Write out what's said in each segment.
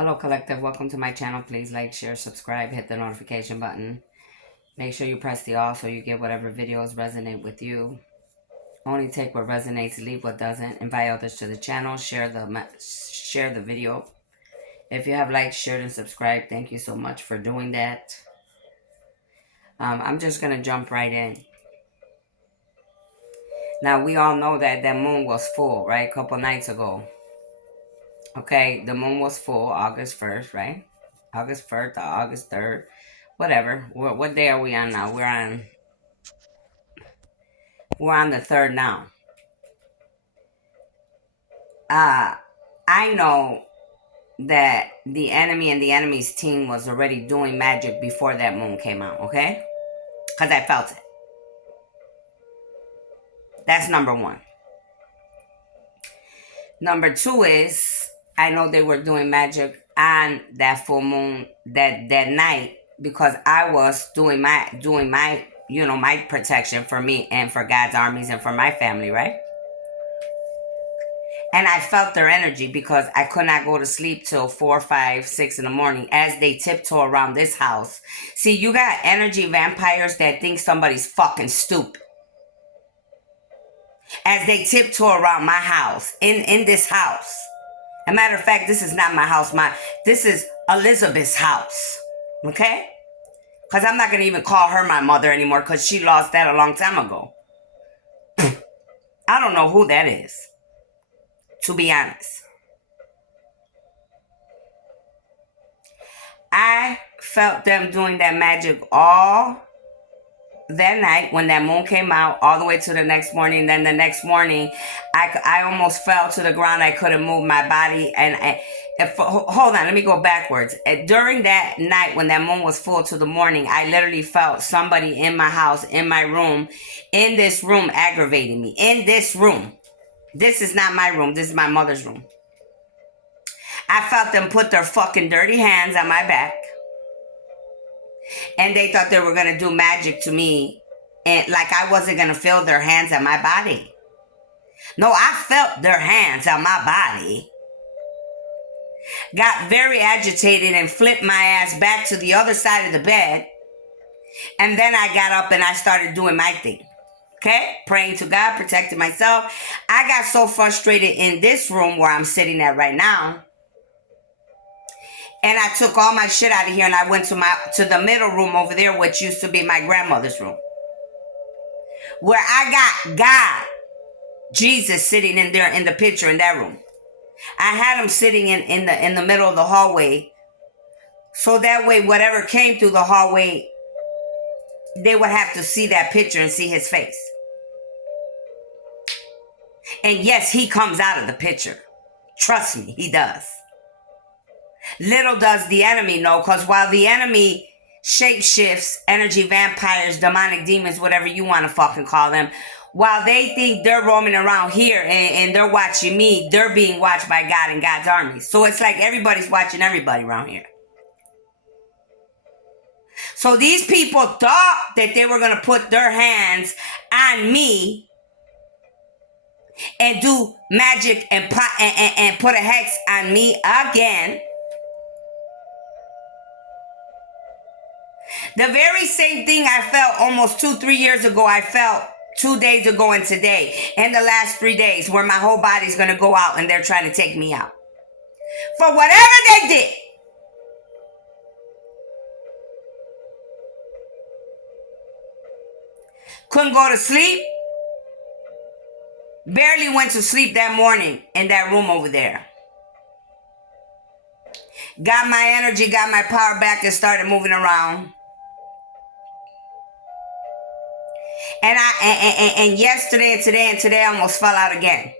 Hello, Collective. Welcome to my channel. Please like, share, subscribe, hit the notification button. Make sure you press the all so you get whatever videos resonate with you. Only take what resonates, leave what doesn't. Invite others to the channel. Share the video. If you have liked, shared, and subscribed, thank you so much for doing that. I'm just gonna jump right in. Now we all know that moon was full, right? A couple nights ago. Okay, the moon was full August 1st, right? August 1st or August 3rd. Whatever. What day are we on now? We're on the 3rd now. Uh I know that the enemy and the enemy's team was already doing magic before that moon came out, okay? Because I felt it. That's number one. Number two is I know they were doing magic on that full moon that night because I was doing my my protection for me and for God's armies and for my family, right? And I felt their energy because I could not go to sleep till 4, 5, 6 in the morning as they tiptoe around this house. See, you got energy vampires that think somebody's fucking stupid. As they tiptoe around my house, in this house. As a matter of fact, this is not my house. This is Elizabeth's house. Okay? Because I'm not going to even call her my mother anymore because she lost that a long time ago. I don't know who that is, to be honest. I felt them doing that magic all that night when that moon came out, all the way to the next morning. Then the next morning, I almost fell to the ground. I couldn't move my body. Hold on, let me go backwards. During that night when that moon was full to the morning, I literally felt somebody in my house, in my room, in this room aggravating me. In this room. This is not my room. This is my mother's room. I felt them put their fucking dirty hands on my back. And they thought they were going to do magic to me. And like I wasn't going to feel their hands on my body. No, I felt their hands on my body. Got very agitated and flipped my ass back to the other side of the bed. And then I got up and I started doing my thing. Okay? Praying to God, protecting myself. I got so frustrated in this room where I'm sitting at right now. And I took all my shit out of here and I went to the middle room over there, which used to be my grandmother's room. Where I got God, Jesus, sitting in there in the picture in that room. I had him sitting in the middle of the hallway. So that way, whatever came through the hallway, they would have to see that picture and see his face. And yes, he comes out of the picture. Trust me, he does. Little does the enemy know, because while the enemy shapeshifts, energy vampires, demonic demons, whatever you want to fucking call them, while they think they're roaming around here and they're watching me, they're being watched by God and God's army. So it's like everybody's watching everybody around here. So these people thought that they were going to put their hands on me and do magic and put a hex on me again. The very same thing I felt almost 2-3 years ago, I felt 2 days ago and today, and the last 3 days, where my whole body's going to go out and they're trying to take me out. For whatever they did. Couldn't go to sleep. Barely went to sleep that morning in that room over there. Got my energy, got my power back and started moving around. And yesterday and today I almost fell out again.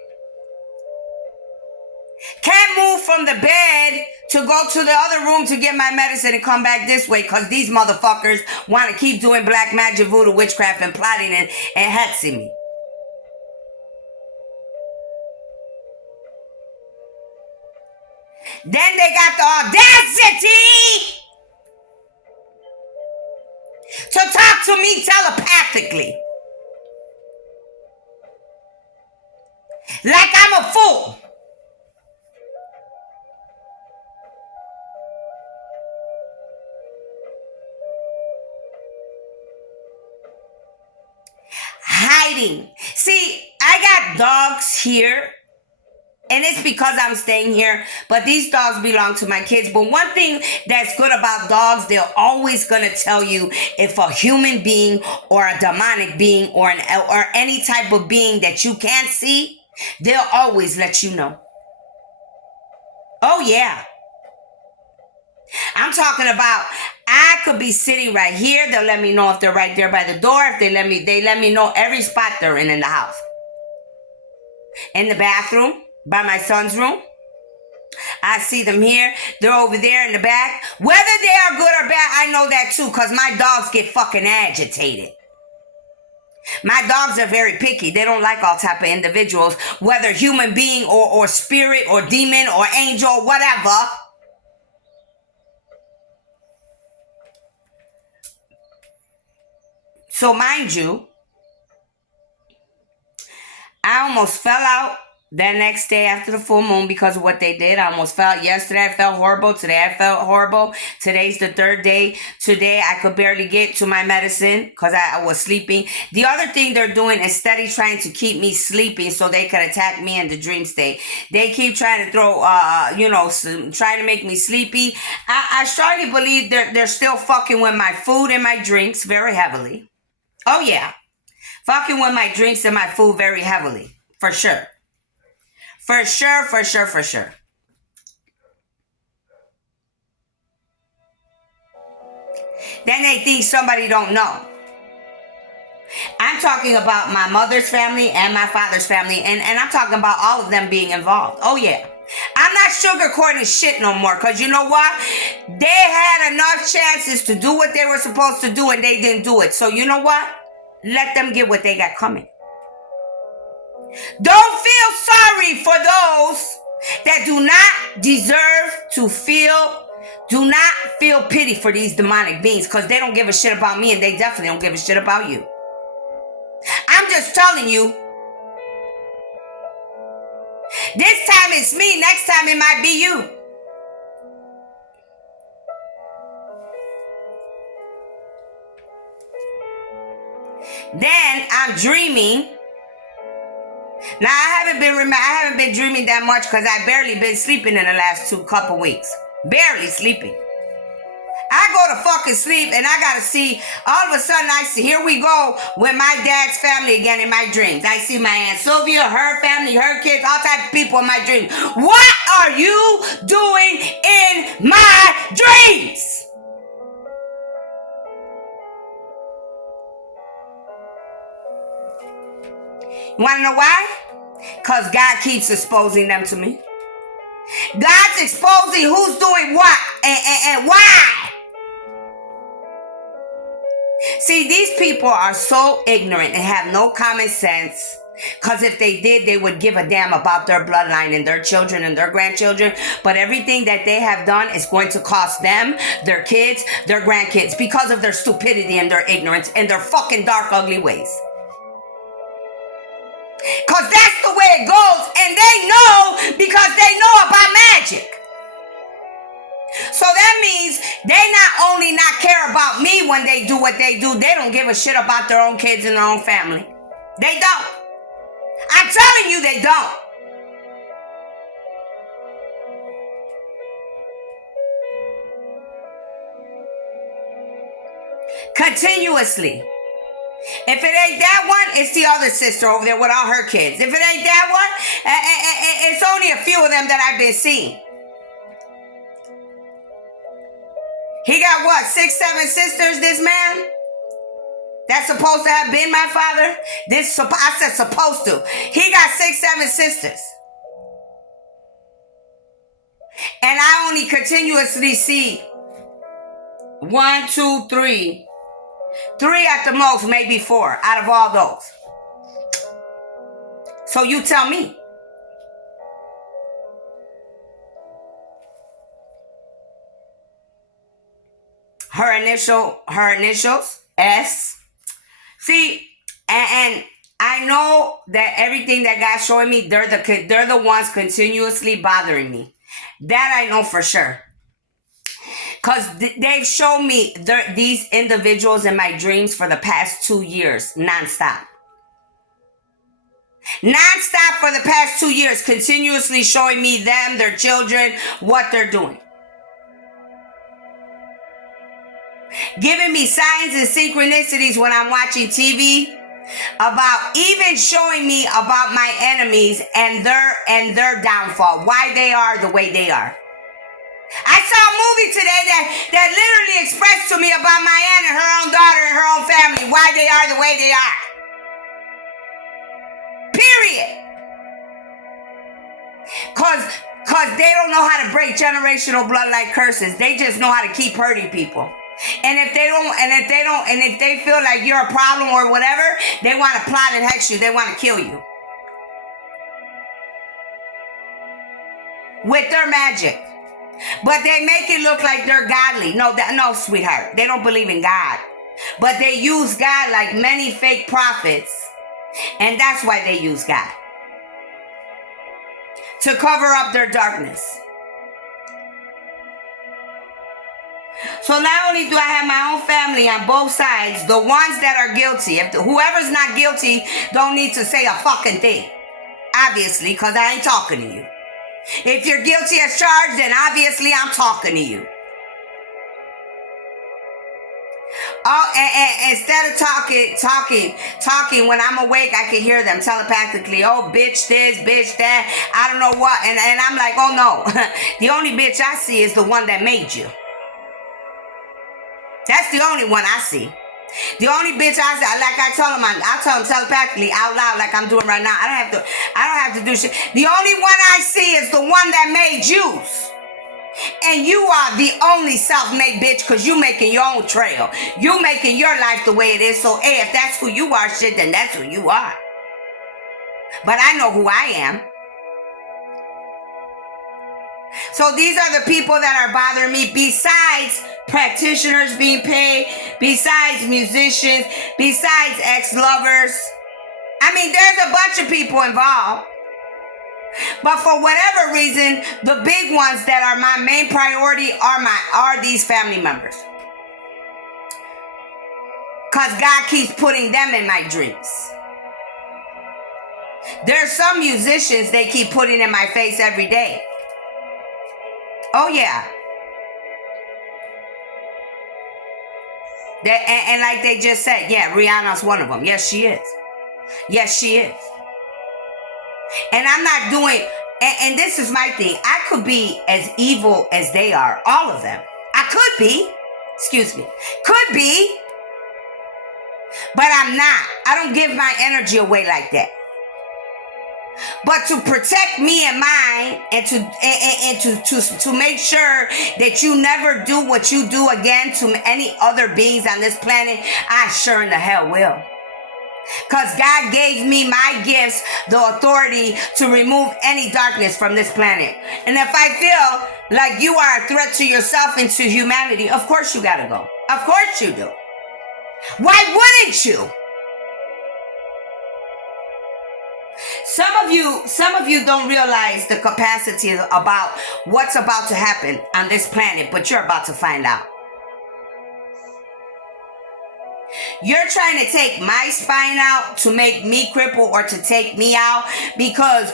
Can't move from the bed to go to the other room to get my medicine and come back this way because these motherfuckers want to keep doing black magic, voodoo, witchcraft, and plotting and hexing me. Then they got the audacity to talk to me telepathically. Like I'm a fool. hiding. See, I got dogs here. And it's because I'm staying here, but these dogs belong to my kids. But one thing that's good about dogs, they're always going to tell you if a human being or a demonic being or any type of being that you can't see, they'll always let you know. Oh, yeah. I'm talking about I could be sitting right here. They'll let me know if they're right there by the door. If they let me know every spot they're in the house. In the bathroom. By my son's room. I see them here. They're over there in the back. Whether they are good or bad, I know that too, because my dogs get fucking agitated. My dogs are very picky. They don't like all type of individuals, whether human being or spirit or demon or angel, whatever. So mind you, I almost fell out that next day after the full moon because of what they did. I almost felt yesterday. I felt horrible. Today I felt horrible. Today's the third day. Today I could barely get to my medicine because I was sleeping. The other thing they're doing is steady trying to keep me sleeping so they could attack me in the dream state. They keep trying to throw, trying to make me sleepy. I strongly believe they're still fucking with my food and my drinks very heavily. Oh yeah. Fucking with my drinks and my food very heavily. For sure. For sure, for sure, for sure. Then they think somebody don't know. I'm talking about my mother's family and my father's family. And I'm talking about all of them being involved. Oh, yeah. I'm not sugarcoating shit no more. Because you know what? They had enough chances to do what they were supposed to do and they didn't do it. So you know what? Let them get what they got coming. Don't feel sorry for those that do not deserve to feel, do not feel pity for these demonic beings because they don't give a shit about me and they definitely don't give a shit about you. I'm just telling you, this time it's me, next time it might be you. Then I'm dreaming. Now I haven't been dreaming that much because I barely been sleeping in the last couple weeks. Barely sleeping. I go to fucking sleep and I gotta see, all of a sudden I see, here we go with my dad's family again in my dreams. I see my Aunt Sylvia, her family, her kids, all types of people in my dreams. What are you doing in my dreams? You wanna know why? Because God keeps exposing them to me. God's exposing who's doing what and why. See, these people are so ignorant and have no common sense. Because if they did, they would give a damn about their bloodline and their children and their grandchildren. But everything that they have done is going to cost them, their kids, their grandkids, because of their stupidity and their ignorance and their fucking dark, ugly ways. Because that's the way it goes. And they know because they know about magic. So that means they not only not care about me when they do what they do, they don't give a shit about their own kids and their own family. They don't. I'm telling you they don't. Continuously. If it ain't that one, it's the other sister over there with all her kids. If it ain't that one, it's only a few of them that I've been seeing. He got what, 6, 7 sisters, this man? That's supposed to have been my father? I said supposed to. He got 6, 7 sisters. And I only continuously see 1, 2, 3. 3 at the most, maybe 4 out of all those. So you tell me. Her initials, S. See, and I know that everything that God's showing me, they're the ones continuously bothering me. That I know for sure. Because they've shown me these individuals in my dreams for the past 2 years, nonstop. Non-stop for the past 2 years, continuously showing me them, their children, what they're doing. Giving me signs and synchronicities when I'm watching TV, about even showing me about my enemies and their downfall, why they are the way they are. I saw a movie today that literally expressed to me about my aunt and her own daughter and her own family, why they are the way they are. Period. Cause they don't know how to break generational bloodline curses. They just know how to keep hurting people. And if they feel like you're a problem or whatever, they want to plot and hex you. They want to kill you with their magic. But they make it look like they're godly. No, sweetheart. They don't believe in God. But they use God like many fake prophets. And that's why they use God. To cover up their darkness. So not only do I have my own family on both sides, the ones that are guilty. Whoever's not guilty don't need to say a fucking thing. Obviously, because I ain't talking to you. If you're guilty as charged, then obviously I'm talking to you. Oh, and instead of talking, when I'm awake, I can hear them telepathically. Oh, bitch this, bitch that, I don't know what. And I'm like, oh no. The only bitch I see is the one that made you. That's the only one I see. The only bitch I see, like I tell them telepathically out loud like I'm doing right now. I don't have to do shit. The only one I see is the one that made you. And you are the only self-made bitch because you making your own trail. You making your life the way it is. So, hey, if that's who you are, shit, then that's who you are. But I know who I am. So these are the people that are bothering me, besides practitioners being paid, besides musicians, besides ex-lovers. I mean, there's a bunch of people involved. But for whatever reason, the big ones that are my main priority are these family members. Because God keeps putting them in my dreams. There's some musicians they keep putting in my face every day. Oh, yeah. And like they just said, yeah, Rihanna's one of them. Yes, she is. Yes, she is. And I'm not doing, and this is my thing. I could be as evil as they are, all of them. I could be. Excuse me. Could be. But I'm not. I don't give my energy away like that. But to protect me and mine, and to make sure that you never do what you do again to any other beings on this planet, I sure in the hell will. Because God gave me my gifts, the authority to remove any darkness from this planet. And if I feel like you are a threat to yourself and to humanity, of course you gotta go. Of course you do. Why wouldn't you? Some of you don't realize the capacity about what's about to happen on this planet, but you're about to find out. You're trying to take my spine out to make me cripple or to take me out because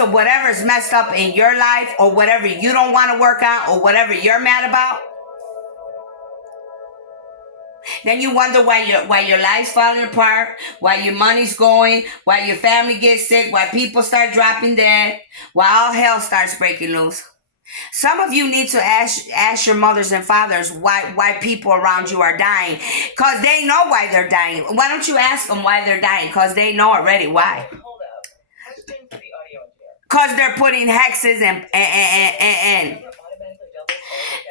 of whatever's messed up in your life or whatever you don't want to work on or whatever you're mad about. Then you wonder why your life's falling apart, why your money's going, why your family gets sick, why people start dropping dead, why all hell starts breaking loose. Some of you need to ask your mothers and fathers why people around you are dying, because they know why they're dying. Why don't you ask them why they're dying? Because they know already why. Because they're putting hexes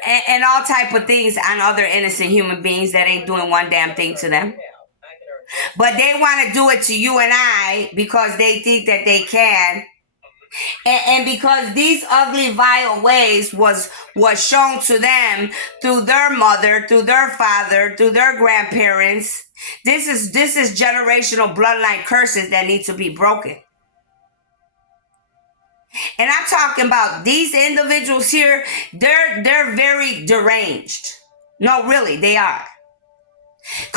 and all type of things on other innocent human beings that ain't doing one damn thing to them. But they want to do it to you and I because they think that they can. And because these ugly, vile ways was shown to them through their mother, through their father, through their grandparents, this is generational bloodline curses that need to be broken. And I'm talking about these individuals here, they're very deranged. No, really, they are.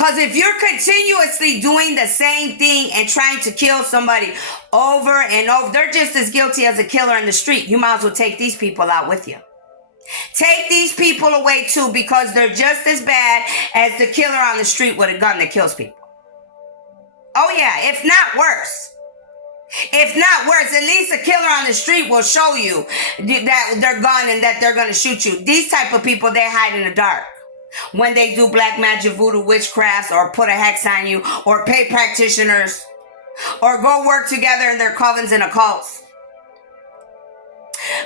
Because if you're continuously doing the same thing and trying to kill somebody over and over, they're just as guilty as a killer in the street. You might as well take these people out with you. Take these people away too, because they're just as bad as the killer on the street with a gun that kills people. Oh yeah, if not worse. If not worse, at least a killer on the street will show you that they're gun and that they're going to shoot you. These type of people, they hide in the dark. When they do black magic, voodoo, witchcrafts, or put a hex on you, or pay practitioners, or go work together in their covens and occults.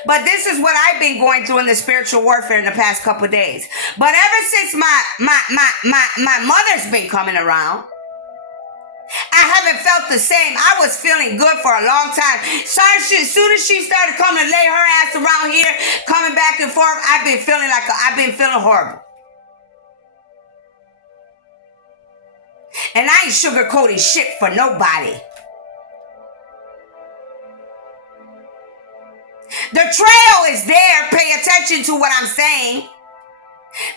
But this is what I've been going through in the spiritual warfare in the past couple of days. But ever since my mother's been coming around, I haven't felt the same. I was feeling good for a long time. As soon as she started coming to lay her ass around here, coming back and forth, I've been feeling horrible. And I ain't sugarcoating shit for nobody. The trail is there. Pay attention to what I'm saying.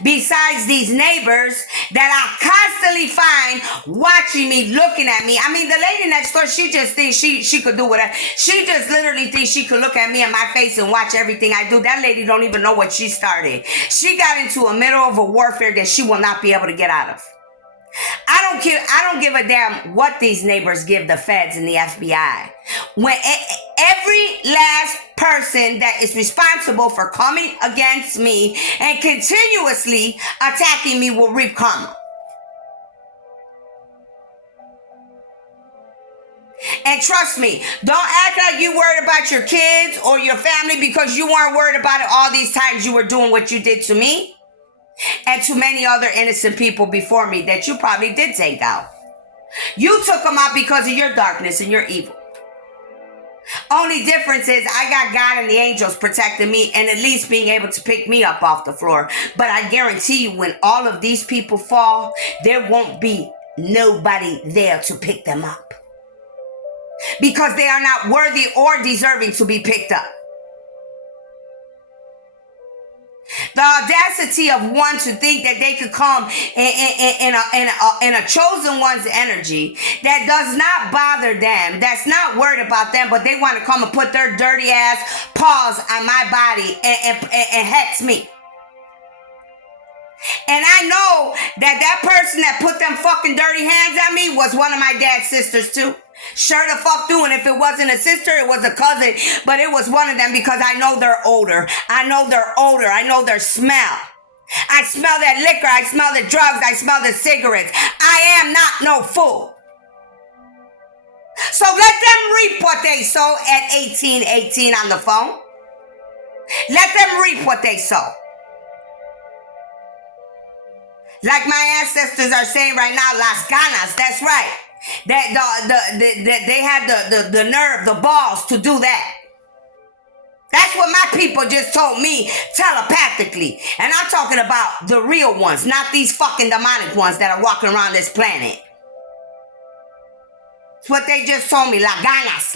Besides these neighbors that I constantly find watching me, looking at me. I mean, the lady next door, she just thinks she could do whatever. She just literally thinks she could look at me in my face and watch everything I do. That lady don't even know what she started. She got into a middle of a warfare that she will not be able to get out of. I don't give a damn what these neighbors give the feds and the FBI. When every last person that is responsible for coming against me and continuously attacking me will reap karma. And trust me, don't act like you worried about your kids or your family, because you weren't worried about it all these times you were doing what you did to me and to many other innocent people before me that you probably did take out. You took them out because of your darkness and your evil. Only difference is I got God and the angels protecting me and at least being able to pick me up off the floor. But I guarantee you, when all of these people fall, there won't be nobody there to pick them up, because they are not worthy or deserving to be picked up. The audacity of one to think that they could come in a chosen one's energy that does not bother them, that's not worried about them, but they want to come and put their dirty ass paws on my body and hex me. And I know that person that put them fucking dirty hands on me was one of my dad's sisters too. Sure the fuck do. And if it wasn't a sister, it was a cousin. But it was one of them, because I know they're older. I know their odor. I know their smell. I smell that liquor. I smell the drugs. I smell the cigarettes. I am not no fool. So let them reap what they sow at 1818 on the phone. Let them reap what they sow. Like my ancestors are saying right now, Las Ganas, that's right. That they had the nerve, the balls to do that. That's what my people just told me telepathically. And I'm talking about the real ones, not these fucking demonic ones that are walking around this planet. It's what they just told me, Las Ganas,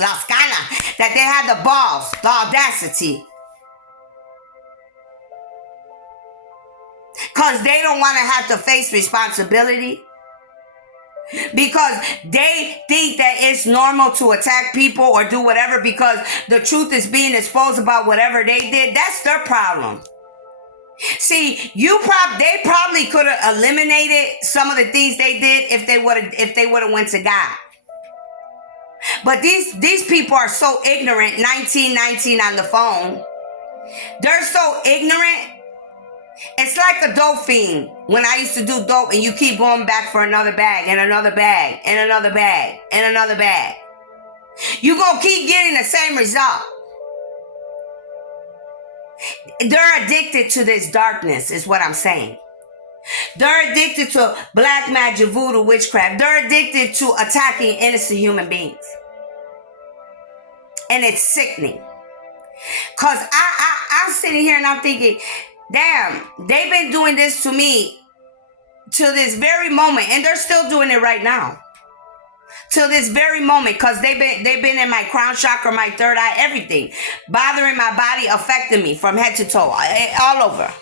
that they had the balls, the audacity. Because they don't want to have to face responsibility. Because they think that it's normal to attack people or do whatever because the truth is being exposed about whatever they did. That's their problem. See, they probably could have eliminated some of the things they did if they would have went to God. But these people are so ignorant. 1919 on the phone. They're so ignorant. It's like a dope fiend. When I used to do dope and you keep going back for another bag and another bag and another bag and another bag, you're going to keep getting the same result. They're addicted to this darkness is what I'm saying. They're addicted to black magic, voodoo, witchcraft. They're addicted to attacking innocent human beings. And it's sickening. Because I'm sitting here and I'm thinking, damn, they've been doing this to me to this very moment, and they're still doing it right now. Till this very moment, because they've been in my crown chakra, my third eye, everything, bothering my body, affecting me from head to toe, all over.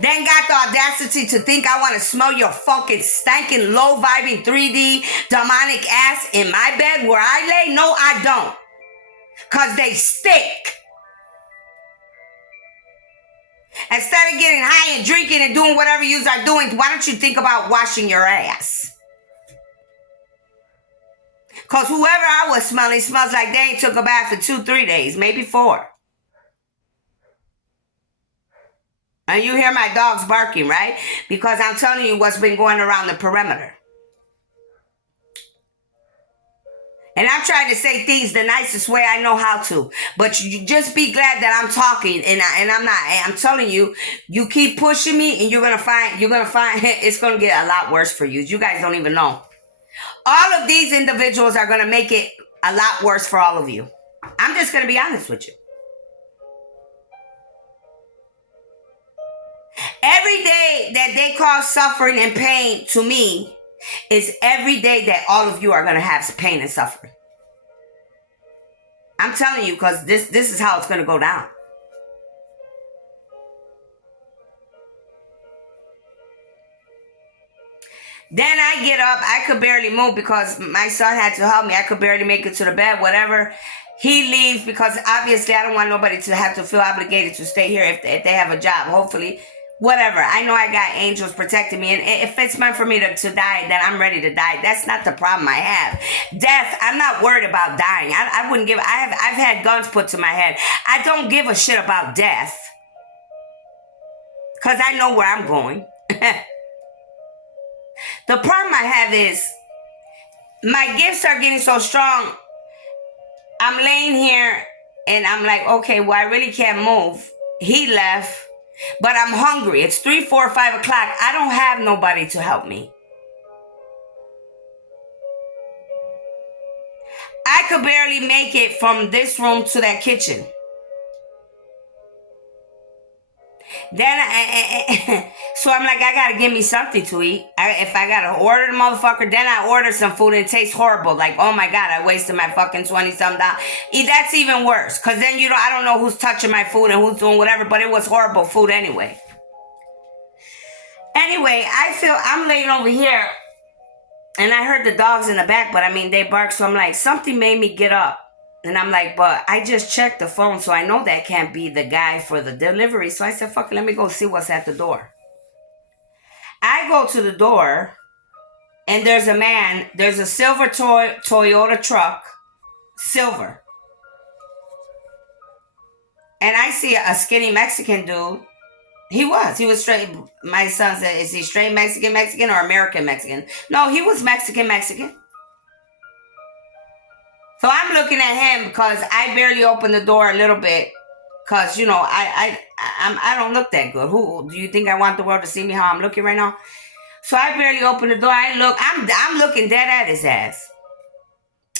Then got the audacity to think I want to smell your fucking stinking low vibing 3D demonic ass in my bed where I lay? No, I don't. Cause they stink. Instead of getting high and drinking and doing whatever you are doing, why don't you think about washing your ass? Cause whoever I was smelling smells like they ain't took a bath for 2-3 days, maybe 4. And you hear my dogs barking, right? Because I'm telling you what's been going around the perimeter. And I'm trying to say things the nicest way I know how to. But you just be glad that I'm talking and I'm not. I'm telling you, you keep pushing me and you're gonna find it's gonna get a lot worse for you. You guys don't even know. All of these individuals are gonna make it a lot worse for all of you. I'm just gonna be honest with you. Every day that they cause suffering and pain to me is every day that all of you are going to have pain and suffering. I'm telling you, because this is how it's going to go down. Then I get up. I could barely move because my son had to help me. I could barely make it to the bed, whatever. He leaves because obviously I don't want nobody to have to feel obligated to stay here if they have a job. Hopefully, whatever. I know I got angels protecting me. And if it's meant for me to die, then I'm ready to die. That's not the problem I have. Death, I'm not worried about dying. I wouldn't give... I've had guns put to my head. I don't give a shit about death. Because I know where I'm going. The problem I have is my gifts are getting so strong. I'm laying here and I'm like, okay, well, I really can't move. He left, but I'm hungry. It's 3, 4, 5 o'clock. I don't have nobody to help me. I could barely make it from this room to that kitchen. Then so I'm like, I gotta give me something to eat. If I gotta order the motherfucker, then I order some food and it tastes horrible. Like, oh my God, I wasted my fucking 20-something dollars. That's even worse. Cause then I don't know who's touching my food and who's doing whatever, but it was horrible food anyway. Anyway, I'm laying over here and I heard the dogs in the back, but I mean, they bark. So I'm like, something made me get up. And I'm like, but I just checked the phone, so I know that can't be the guy for the delivery. So I said, fuck it, let me go see what's at the door. I go to the door, and there's a man. There's a silver Toyota truck, silver. And I see a skinny Mexican dude. He was straight. My son said, is he straight Mexican or American Mexican? No, he was Mexican. So I'm looking at him because I barely opened the door a little bit because, I don't look that good. Who do you think I want the world to see me how I'm looking right now? So I barely opened the door. I'm looking dead at his ass.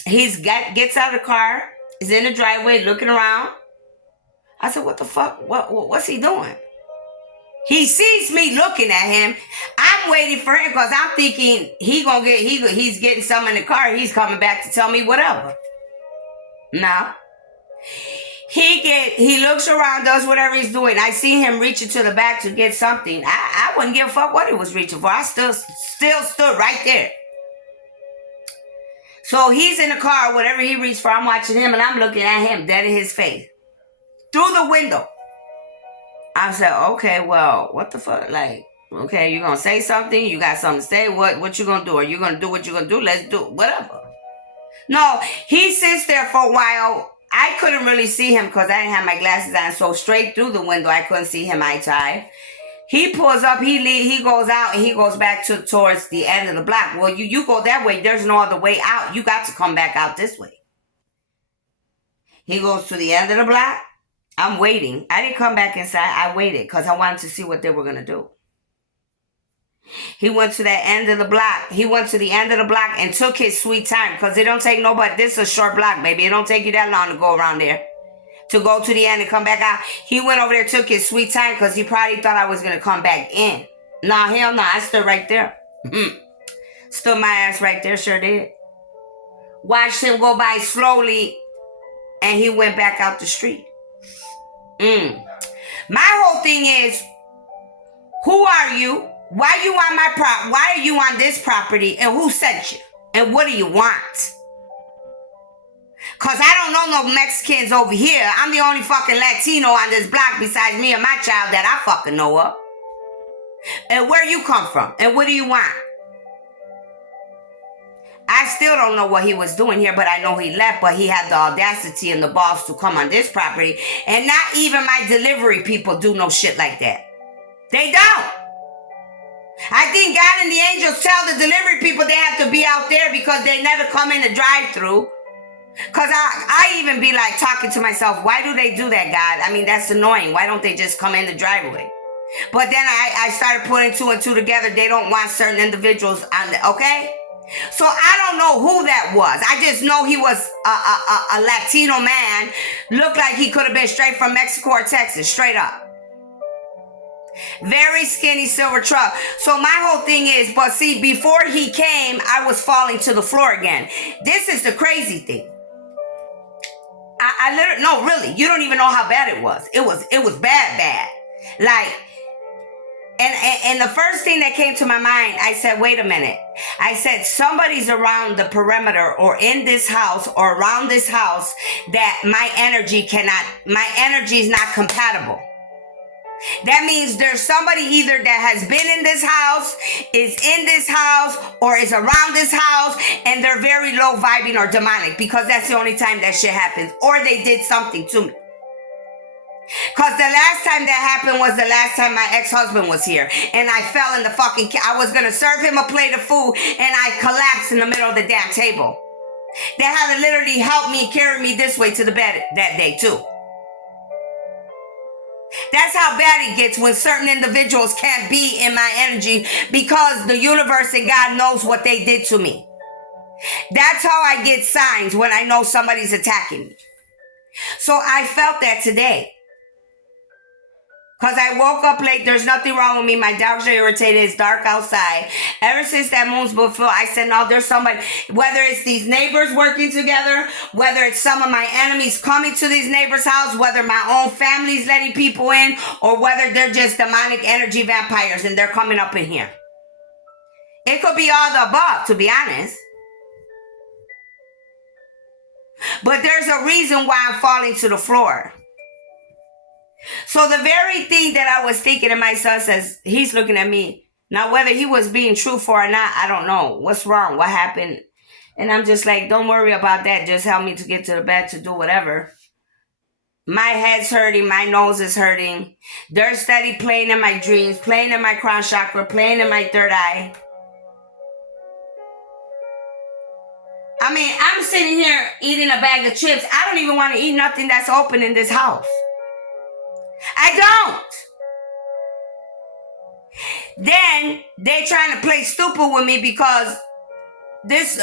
Gets out of the car. He's in the driveway looking around. I said, what the fuck? What's he doing? He sees me looking at him. I'm waiting for him because I'm thinking he's getting some in the car. He's coming back to tell me whatever. No. He looks around, does whatever he's doing. I see him reaching to the back to get something. I wouldn't give a fuck what he was reaching for. I still stood right there. So he's in the car, whatever he reached for, I'm watching him and I'm looking at him dead in his face. Through the window. I said, okay, well, what the fuck? Like, okay, you gonna say something? You got something to say? What you gonna do? Are you gonna do what you gonna do? Let's do it. Whatever. No, he sits there for a while. I couldn't really see him because I didn't have my glasses on. So straight through the window, I couldn't see him eye to eye. He pulls up, he goes out, and he goes back towards the end of the block. Well, you go that way. There's no other way out. You got to come back out this way. He goes to the end of the block. I'm waiting. I didn't come back inside. I waited because I wanted to see what they were going to do. He went to the end of the block. He went to the end of the block and took his sweet time because it don't take nobody. This is a short block, baby. It don't take you that long to go around there. To go to the end and come back out. He went over there, took his sweet time because he probably thought I was going to come back in. Nah, hell no. I stood right there. Stood my ass right there. Sure did. Watched him go by slowly and he went back out the street. My whole thing is, Who are you? Why you on my why are you on this property? And who sent you? And what do you want? Cause I don't know no Mexicans over here. I'm the only fucking Latino on this block besides me and my child that I fucking know of. And where you come from? And what do you want? I still don't know what he was doing here, but I know he left, but he had the audacity and the balls to come on this property. And not even my delivery people do no shit like that. They don't. I think God and the angels tell the delivery people they have to be out there because they never come in the drive-thru. Because I even be like talking to myself, why do they do that, God? I mean, that's annoying. Why don't they just come in the driveway? But then I started putting two and two together. They don't want certain individuals on the, okay? So I don't know who that was. I just know he was a Latino man. Looked like he could have been straight from Mexico or Texas, straight up. Very skinny silver truck. So my whole thing is, but see, before he came, I was falling to the floor again. This is the crazy thing. I literally, no, really, you don't even know how bad it was. It was bad. Like, and the first thing that came to my mind, I said, wait a minute. I said, somebody's around the perimeter or in this house or around this house that my energy is not compatible. That means there's somebody either that has been in this house, is in this house, or is around this house, and they're very low vibing or demonic because that's the only time that shit happens. Or they did something to me. Because the last time that happened was the last time my ex-husband was here. And I fell in the fucking... I was going to serve him a plate of food, and I collapsed in the middle of the damn table. They had to literally help me, carry me this way to the bed that day, too. That's how bad it gets when certain individuals can't be in my energy because the universe and God knows what they did to me. That's how I get signs when I know somebody's attacking me. So I felt that today. Because I woke up late. There's nothing wrong with me. My dogs are irritated. It's dark outside. Ever since that moon's been full, I said, no, there's somebody. Whether it's these neighbors working together, whether it's some of my enemies coming to these neighbors' house, whether my own family's letting people in, or whether they're just demonic energy vampires and they're coming up in here. It could be all the above, to be honest. But there's a reason why I'm falling to the floor. So the very thing that I was thinking, and my son says, he's looking at me. Now, whether he was being truthful or not, I don't know. What's wrong? What happened? And I'm just like, don't worry about that. Just help me to get to the bed to do whatever. My head's hurting. My nose is hurting. They're steady playing in my dreams, playing in my crown chakra, playing in my third eye. I mean, I'm sitting here eating a bag of chips. I don't even want to eat nothing that's open in this house. I don't. Then they trying to play stupid with me because this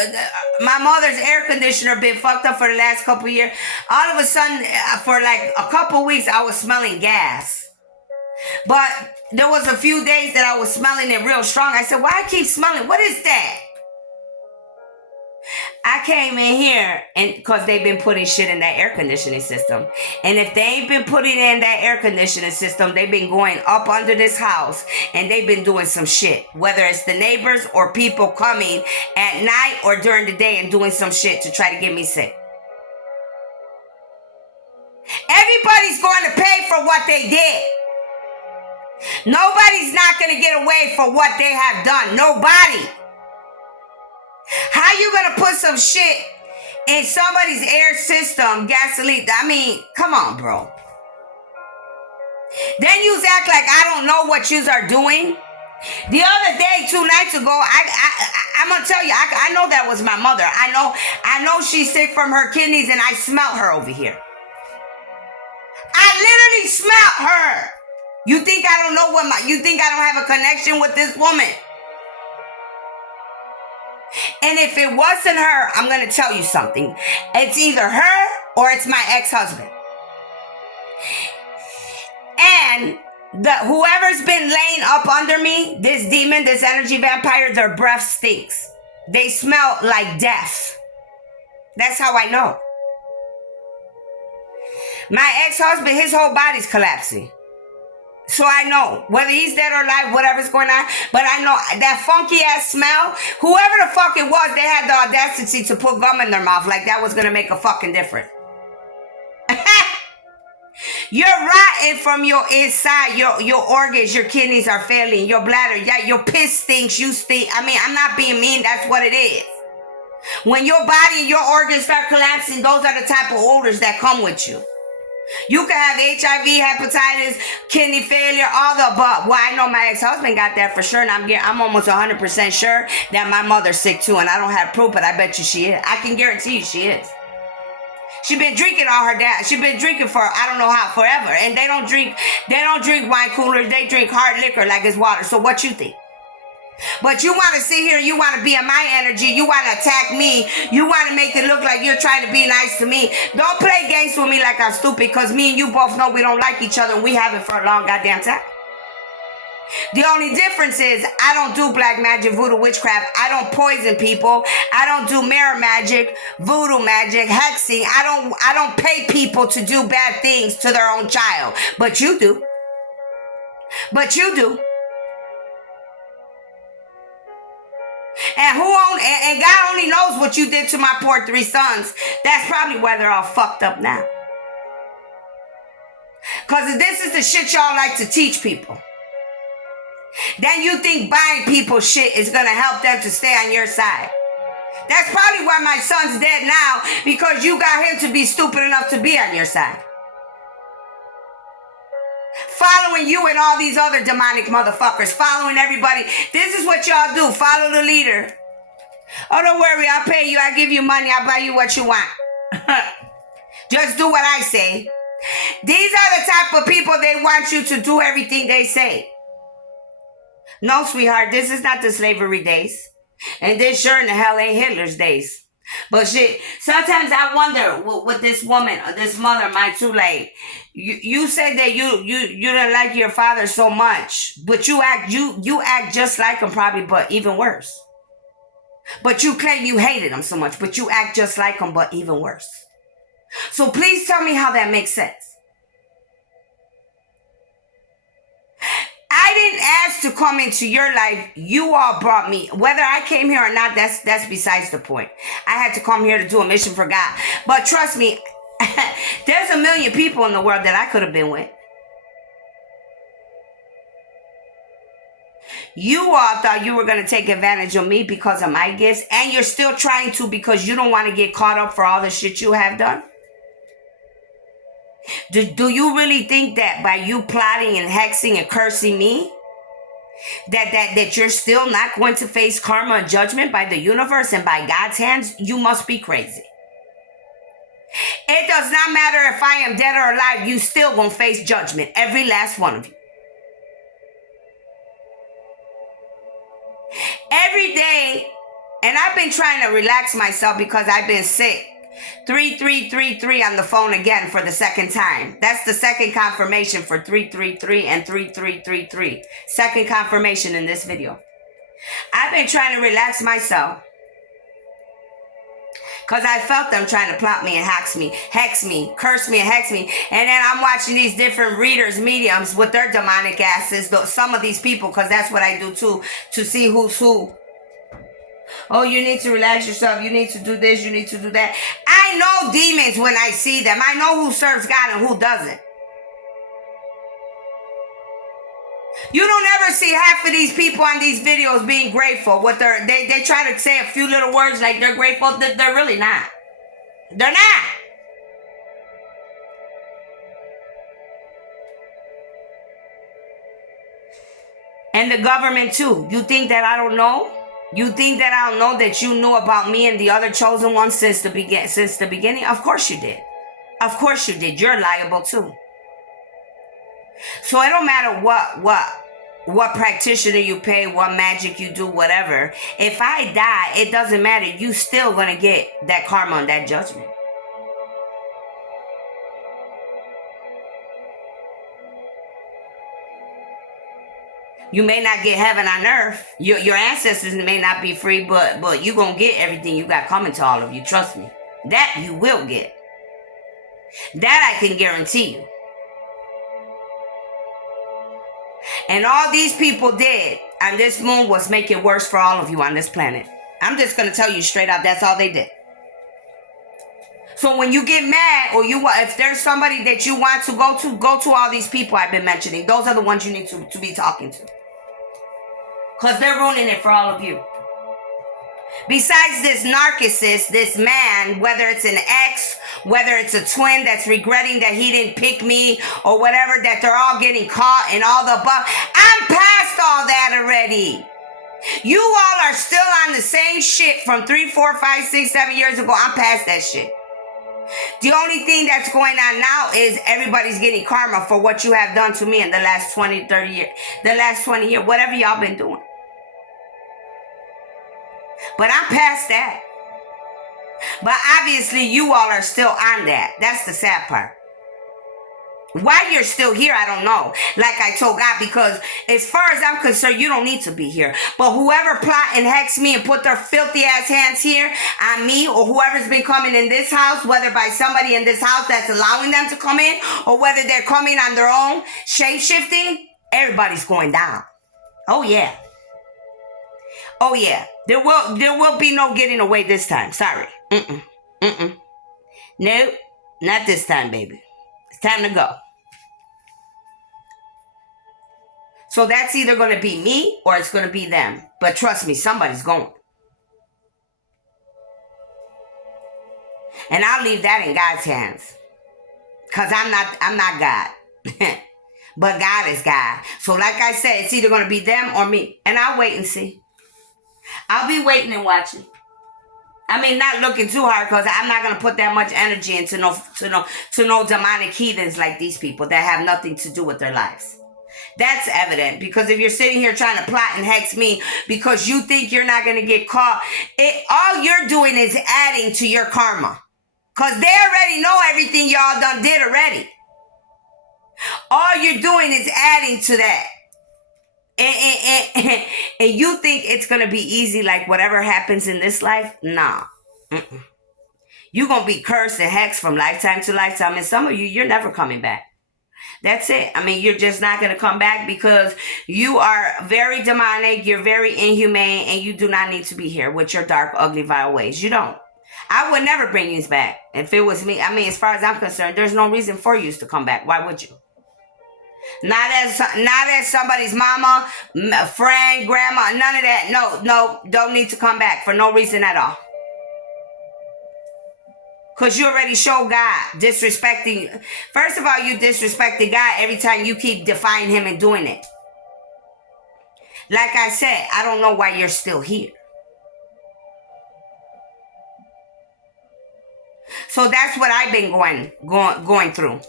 my mother's air conditioner been fucked up for the last couple of years. All of a sudden, for like a couple of weeks, I was smelling gas. But there was a few days that I was smelling it real strong. I said, why I keep smelling? What is that? I came in here and because they've been putting shit in that air conditioning system. And if they ain't been putting in that air conditioning system, they've been going up under this house and they've been doing some shit. Whether it's the neighbors or people coming at night or during the day and doing some shit to try to get me sick. Everybody's going to pay for what they did. Nobody's not going to get away for what they have done. Nobody. How you gonna put some shit in somebody's air system, gasoline? I mean, come on, bro. Then you act like I don't know what you are doing. The other day, 2 nights ago, I'm gonna tell you, I know that was my mother. I know she's sick from her kidneys, and I smelled her over here. I literally smelled her. You think I don't know you think I don't have a connection with this woman? And if it wasn't her, I'm going to tell you something. It's either her or it's my ex-husband. And whoever's been laying up under me, this demon, this energy vampire, their breath stinks. They smell like death. That's how I know. My ex-husband, his whole body's collapsing. So I know whether he's dead or alive, whatever's going on. But I know that funky ass smell, whoever the fuck it was, they had the audacity to put gum in their mouth like that was going to make a fucking difference. You're rotting from your inside. Your organs, your kidneys are failing. Your bladder, yeah, your piss stinks. You stink. I mean, I'm not being mean. That's what it is. When your body and your organs start collapsing, those are the type of odors that come with you. You can have HIV, hepatitis, kidney failure, all the above. Well, I know my ex-husband got that for sure, and I'm almost 100% sure that my mother's sick too, and I don't have proof, but I bet you she is. I can guarantee you she is. She been drinking all her dad. She been drinking for I don't know how forever, and they don't drink wine coolers. They drink hard liquor like it's water. So what you think? But you want to sit here, you want to be in my energy, you want to attack me, you want to make it look like you're trying to be nice to me. Don't play games with me like I'm stupid, because me and you both know we don't like each other, and we haven't for a long goddamn time. The only difference is I don't do black magic, voodoo, witchcraft. I don't poison people. I don't do mirror magic, voodoo magic, hexing. I don't pay people to do bad things to their own child. But you do. But you do. And and God only knows what you did to my poor 3 sons. That's probably why they're all fucked up now. Because this is the shit y'all like to teach people. Then you think buying people shit is going to help them to stay on your side. That's probably why my son's dead now, because you got him to be stupid enough to be on your side. Following you and all these other demonic motherfuckers. Following everybody. This is what y'all do. Follow the leader. Oh, don't worry. I'll pay you. I'll give you money. I'll buy you what you want. Just do what I say. These are the type of people they want you to do everything they say. No, sweetheart. This is not the slavery days. And this sure in the hell ain't Hitler's days. But shit, sometimes I wonder with this woman, or this mother, my too late. You said that you didn't like your father so much, but you act just like him probably, but even worse. But you claim you hated him so much, but you act just like him, but even worse. So please tell me how that makes sense. I didn't ask to come into your life. You all brought me. Whether I came here or not, that's besides the point. I had to come here to do a mission for God. But trust me, there's a million people in the world that I could have been with. You all thought you were going to take advantage of me because of my gifts, and you're still trying to because you don't want to get caught up for all the shit you have done. Do you really think that by you plotting and hexing and cursing me, that you're still not going to face karma and judgment by the universe and by God's hands? You must be crazy. It does not matter if I am dead or alive, you still gonna face judgment, every last one of you. Every day, and I've been trying to relax myself because I've been sick. 3333 on the phone again for the second time. That's the second confirmation for 333 and 3333. Second confirmation in this video. I've been trying to relax myself because I felt them trying to plot me and hex me, curse me and hex me. And then I'm watching these different readers, mediums with their demonic asses, some of these people, because that's what I do too, to see who's who. Oh, you need to relax yourself. You need to do this. You need to do that. I know demons when I see them. I know who serves God and who doesn't. You don't ever see half of these people on these videos being grateful. They try to say a few little words like they're grateful. They're really not. They're not. And the government too. You think that I don't know? You think that I don't know that you knew about me and the other chosen ones since the beginning? Of course you did. Of course you did. You're liable too. So it don't matter what practitioner you pay, what magic you do, whatever. If I die, it doesn't matter. You still gonna get that karma and that judgment. You may not get heaven on earth. Your ancestors may not be free, but you gonna get everything you got coming to all of you. Trust me. That you will get. That I can guarantee you. And all these people did on this moon was make it worse for all of you on this planet. I'm just going to tell you straight out, that's all they did. So when you get mad, or if there's somebody that you want to go to all these people I've been mentioning. Those are the ones you need to be talking to. Because they're ruining it for all of you. Besides this narcissist, this man, whether it's an ex, whether it's a twin that's regretting that he didn't pick me or whatever, that they're all getting caught and all the above. I'm past all that already. You all are still on the same shit from 3, 4, 5, 6, 7 years ago. I'm past that shit. The only thing that's going on now is everybody's getting karma for what you have done to me in the last 20, 30 years. The last 20 years, whatever y'all been doing. But I'm past that. But obviously you all are still on that. That's the sad part. Why you're still here, I don't know. Like I told God, because as far as I'm concerned, you don't need to be here. But whoever plot and hex me and put their filthy ass hands here on me, or whoever's been coming in this house, whether by somebody in this house that's allowing them to come in, or whether they're coming on their own, shape-shifting, everybody's going down. Oh yeah. Oh yeah. There will be no getting away this time. Sorry. No, not this time, baby. It's time to go. So that's either going to be me or it's going to be them. But trust me, somebody's going. And I'll leave that in God's hands. Because I'm not God. But God is God. So like I said, it's either going to be them or me. And I'll wait and see. I'll be waiting and watching. I mean, not looking too hard, because I'm not going to put that much energy into no demonic heathens like these people that have nothing to do with their lives. That's evident, because if you're sitting here trying to plot and hex me because you think you're not going to get caught, all you're doing is adding to your karma. Because they already know everything y'all done did already. All you're doing is adding to that. And you think it's going to be easy, like whatever happens in this life? Nah. You're going to be cursed and hexed from lifetime to lifetime. And some of you, you're never coming back. That's it. I mean, you're just not going to come back, because you are very demonic, you're very inhumane, and you do not need to be here with your dark, ugly, vile ways. You don't. I would never bring you back if it was me. I mean, as far as I'm concerned, there's no reason for you to come back. Why would you? Not as somebody's mama, friend, grandma, none of that. No, don't need to come back for no reason at all. Because you already showed God disrespecting. First of all, you disrespected God every time you keep defying him and doing it. Like I said, I don't know why you're still here. So that's what I've been going through.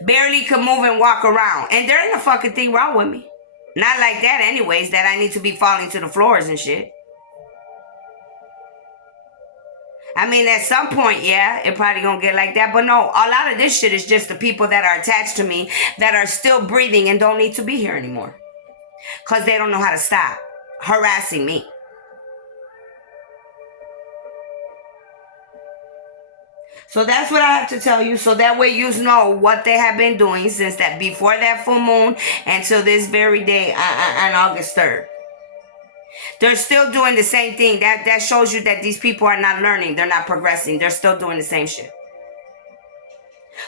Barely could move and walk around. And there ain't a fucking thing wrong with me. Not like that anyways, that I need to be falling to the floors and shit. I mean, at some point, yeah, it probably gonna get like that. But no, a lot of this shit is just the people that are attached to me that are still breathing and don't need to be here anymore. Because they don't know how to stop harassing me. So that's what I have to tell you. So that way you know what they have been doing since that, before that full moon until this very day on August 3rd. They're still doing the same thing. That shows you that these people are not learning. They're not progressing. They're still doing the same shit.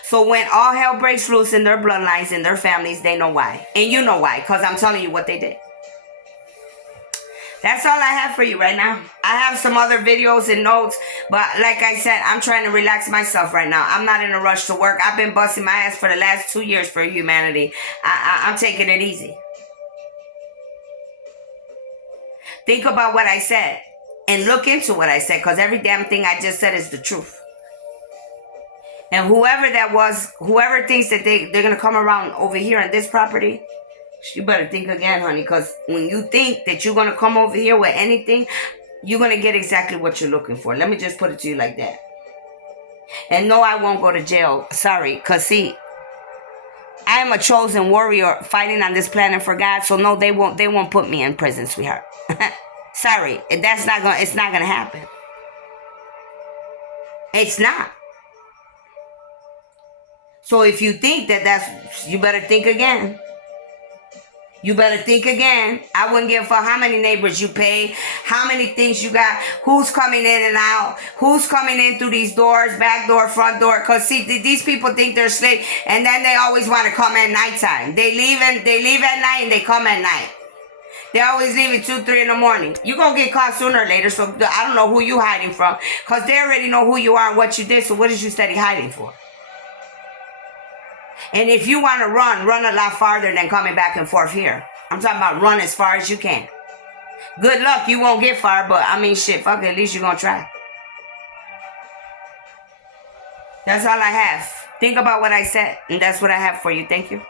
So when all hell breaks loose in their bloodlines, in their families, they know why. And you know why, because I'm telling you what they did. That's all I have for you right now. I have some other videos and notes, but like I said, I'm trying to relax myself right now. I'm not in a rush to work. I've been busting my ass for the last 2 years for humanity. I'm taking it easy. Think about what I said and look into what I said, because every damn thing I just said is the truth. And whoever that was, whoever thinks that they're going to come around over here on this property, you better think again, honey, because when you think that you're going to come over here with anything, you're going to get exactly what you're looking for. Let me just put it to you like that. And no, I won't go to jail. Sorry, because see, I am a chosen warrior fighting on this planet for God. So no, they won't put me in prison, sweetheart. Sorry, it's not gonna happen. It's not. So if you think that's, you better think again. You better think again. I wouldn't give a fuck how many neighbors you pay, how many things you got, who's coming in and out, who's coming in through these doors, back door, front door. Cause see, these people think they're slick, and then they always want to come at nighttime. They leave at night and they come at night. They always leave at 2, 3 in the morning. You gonna get caught sooner or later. So I don't know who you hiding from, cause they already know who you are and what you did. So what is you steady hiding for? And if you want to run a lot farther than coming back and forth here. I'm talking about run as far as you can. Good luck, you won't get far, but I mean, shit, fuck it, at least you're going to try. That's all I have. Think about what I said, and that's what I have for you. Thank you.